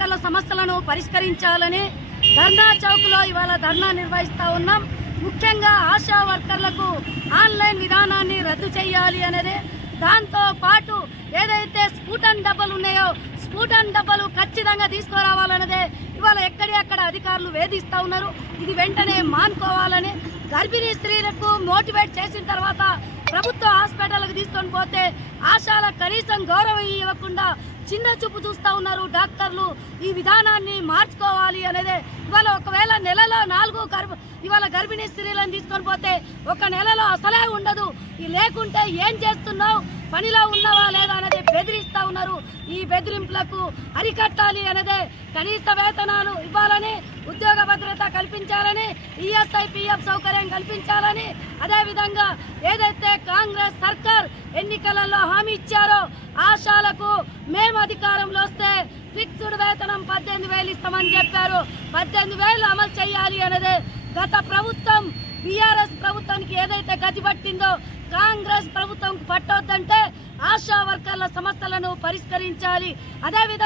సమస్యలను పరిష్కరించాలని ధర్నా చౌక్లో ఇవాళ ధర్నా నిర్వహిస్తూ ఉన్నాం. ముఖ్యంగా ఆశా వర్కర్లకు ఆన్లైన్ విధానాన్ని రద్దు చేయాలి అనేది దాంతో పాటు ఏదైతే స్కూటన్ డబ్బలు ఉన్నాయో స్ఫూటన్ డబ్బలు ఖచ్చితంగా తీసుకురావాలన్నదే ఇవాళ ఎక్కడి అక్కడ అధికారులు వేధిస్తూ ఉన్నారు. ఇది వెంటనే మానుకోవాలని గర్భిణీ స్త్రీలకు మోటివేట్ చేసిన తర్వాత ప్రభుత్వ హాస్పిటల్కి తీసుకొని పోతే ఆశాల కనీసం గౌరవం ఇవ్వకుండా చిన్న చూపు చూస్తూ ఉన్నారు డాక్టర్లు. ఈ విధానాన్ని మార్చుకోవాలి అనేది ఇవాళ ఒకవేళ నెలలో నాలుగు గర్భ ఇవాళ గర్భిణీ స్త్రీలను తీసుకొని పోతే ఒక నెలలో అసలే ఉండదు. ఈ లేకుంటే ఏం చేస్తున్నావు? పనిలో ఉన్నావా లేదా అనేది బెదిరి ఈ బెదిరింపులకు అరికట్టాలి అనేదే కనీస వేతనాలు ఇవ్వాలని ఉద్యోగ భద్రత కల్పించాలని ఈఎస్ఐపిఎఫ్ సౌకర్యం కల్పించాలని అదేవిధంగా ఏదైతే కాంగ్రెస్ సర్కార్ ఎన్నికలలో హామీ ఇచ్చారో ఆశాలకు మేము అధికారంలో వస్తే ఫిక్స్డ్ వేతనం పద్దెనిమిది వేలు ఇస్తామని చెప్పారు. పద్దెనిమిది వేలు అమలు చేయాలి అనేదే గత ప్రభుత్వం. బీఆర్ఎస్ ప్రభుత్వానికి ఏదైతే గతి పట్టిందో కాంగ్రెస్ ప్రభుత్వం ఆశా వర్కర్ల సమస్యలను పరిష్కరించాలి. అదేవిధంగా